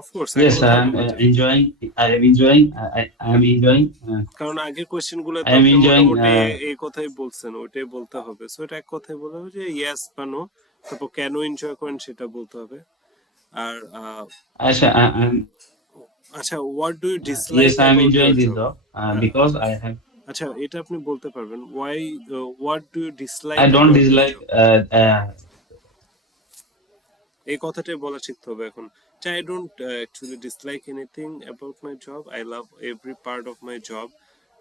Of course আগে Yes, কথা বলা যাবে। I am enjoying, কারণ আগের কোয়েশ্চেন গুলো I তো am আপনি enjoying, মোটামুটি এই কথাই বলছেন, ওইটাই বলতে হবে। সো এটা এক কথাই বলতে হবে যে ইয়েস বা নো, তারপর কেন এনজয় করেন সেটা bলতে হবে। আর Asha, আচ্ছা, what do you dislike yes, I am about enjoying your this job? job, because I have, আচ্ছা, এটা আপনি বলতে পারবেন, why, what do you dislike I don't about your dislike, job? এই কথাটাই বলা শিখতে হবে এখন। I don't actually dislike anything about my job, I love every part of my job,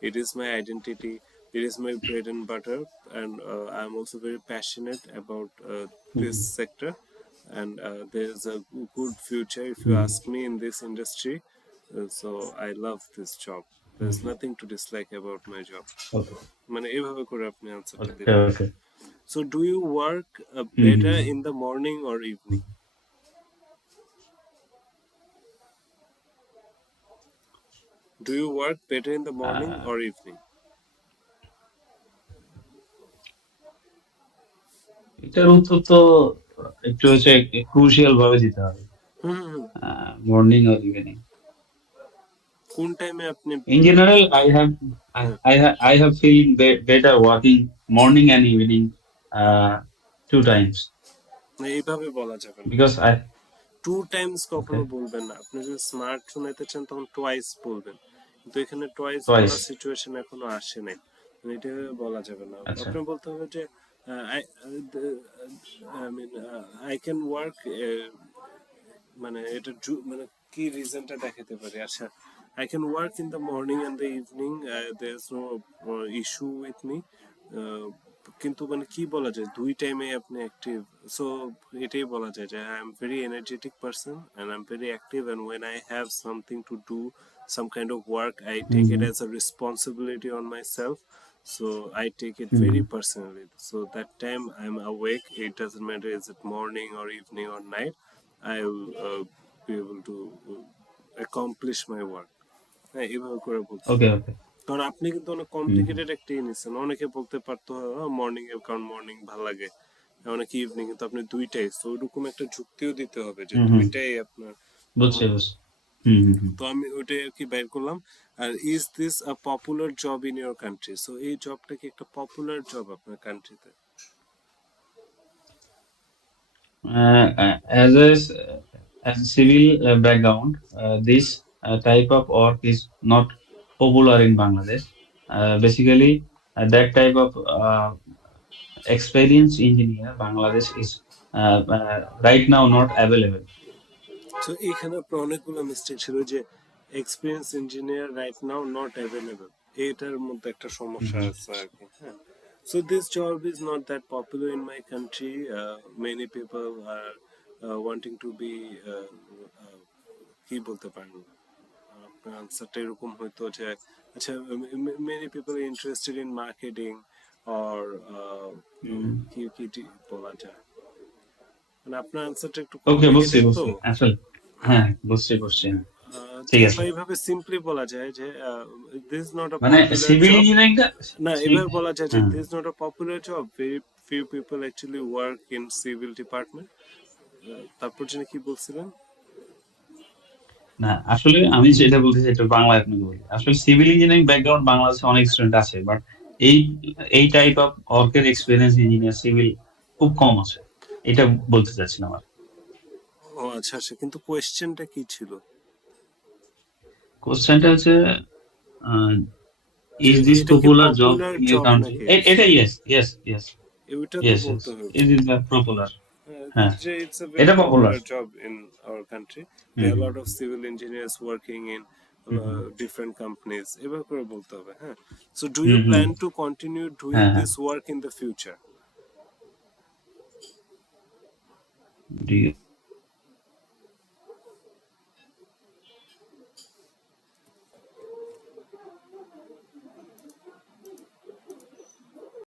it is my identity, it is my bread and butter, and I'm also very passionate about this Mhm, sector, and there's a good future if you mhm, ask me in this industry. So I love this job. There's mhm. nothing to dislike about my job. Okay, মানে এভাবে করে আপনি আনসারটা okay, দিবেন। okay. So do you work better Mhm. in the morning or evening? Do you work better in the morning Uh, or evening? এটার উত্তর তো একটু হচ্ছে ক্রুশিয়াল ভাবে দিতে হবে, হুম হুম হুম। মর্নিং আর ইভিনিং। কোন টাইমে আপনি In general, হ্যাঁ, I have feel better working morning and evening, uh, two times, না, এইভাবে বলা যাবে না। because I টু টাইমস কখনো okay বলবেন না। আপনি যদি স্মার্ট শোনাইতে চান তখন টোয়াইস বলবেন, কিন্তু এখানে টোয়াইস বলার twice. সিচুয়েশন এখনো আসে নাই। মানে এটা বলা যাবে না। আচ্ছা, আপনি বলতে হবে যে I I mean I can work, মানে এটা মানে কি রিজনটা দেখাতে পারি। আচ্ছা, I can work in the morning and the evening, there is no issue with me. কিন্তু মানে কি বলা যায়, দুই টাইমে আপনি অ্যাক্টিভ। সো এটাই বলা যায় যে I'm very energetic person and I'm very active, and when I have something to do, some kind of work, I take it hmm, as a responsibility on myself. So I take it hmm, very personally. So that time I'm awake, it doesn't matter is it morning or evening or night, I will be able to accomplish my work. হ্যাঁ, এভাবে করে বলতে ওকে, হবে। ওকে, কারণ আপনি কিন্তু অনেক হুম, কমপ্লিকেটেড একটা নিচ্ছেন। অনেকে বলতে পারতো মর্নিং এ, কারণ মর্নিং ভালো লাগে, অনেকে ইভিনিং, কিন্তু আপনি দুইটাই, তো ওইরকম একটা যুক্তিও দিতে হবে যে হুম, হুম, দুইটাই আপনার বুঝছি, বুঝছি, হুম, হুম, হুম। তো আমি ওইটাই আর কি বের করলাম। Are is this a popular job in your country? So এই জবটা কি একটা পপুলার জব আপনার কান্ট্রিতে? As as a civil background, this type of work is not popular in Bangladesh. Basically, that type of experienced engineer Bangladesh is right now not available. তো এখানে আপনার অনেকগুলো মিস্টেক ছিল যে experience engineer right now not available, এটার মধ্যে একটা সমস্যা Mhm. আছে আর কি। হ্যাঁ, so this job is not that popular in my country. Many people are wanting to be uh, কি বলতে পারেন, আপনার আনসারটা এরকম হয়তো যে আচ্ছা, many people interested in marketing or Mhm. কি কি বলা যায়, মানে আপনার আনসারটা একটু ওকে, বুঝছি, কমপ্লিকেটেড তো। বুঝছি আসলে। হ্যাঁ, বুঝছি, বুঝছি, হ্যাঁ, ঠিক আছে। বা এইভাবে সিম্পলি বলা যায় যে দিস ইজ নট আ মানে পপুলার সিভিল জব। ইঞ্জিনিয়ারিংটা, না, সি- এভাবে বলা যায় যে হ্যাঁ, this is not a popular job, very few people actually work in civil department. তারপর যিনি কি বলছিলেন? না আসলে আমি যেটা বলতে চাই এটা বাংলা আপনাকে বলি, আসলে সিভিল ইঞ্জিনিয়ারিং ব্যাকগ্রাউন্ড বাংলাদেশে অনেক স্টুডেন্ট আছে, বাট এই এই টাইপ অফ ওয়ার্কের এক্সপিরিয়েন্স ইঞ্জিনিয়ার সিভিল খুব কম আছে, এটা বলতে চাচ্ছিলাম আর। ও আচ্ছা আচ্ছা, কিন্তু কোয়েশ্চেনটা কি ছিল? কোশ্চেনটা হচ্ছে, যে ইজ দিস এটা কি popular job popular in your job country? নাকি? এটা ইয়েস, ইয়েস, ইয়েস, ওইটা তো ইয়েস, ইয়েস, বলতে হবে। Is is the popular. হ্যাঁ, যে it's a very এটা popular. popular job in our country. There hmm, are a hmm, lot of civil engineers working in hmm, hmm, different companies. এবার করে বলতে হবে, হ্যাঁ। So do you hmm, hmm, plan to continue doing হ্যাঁ, হ্যাঁ, this work in the future? G.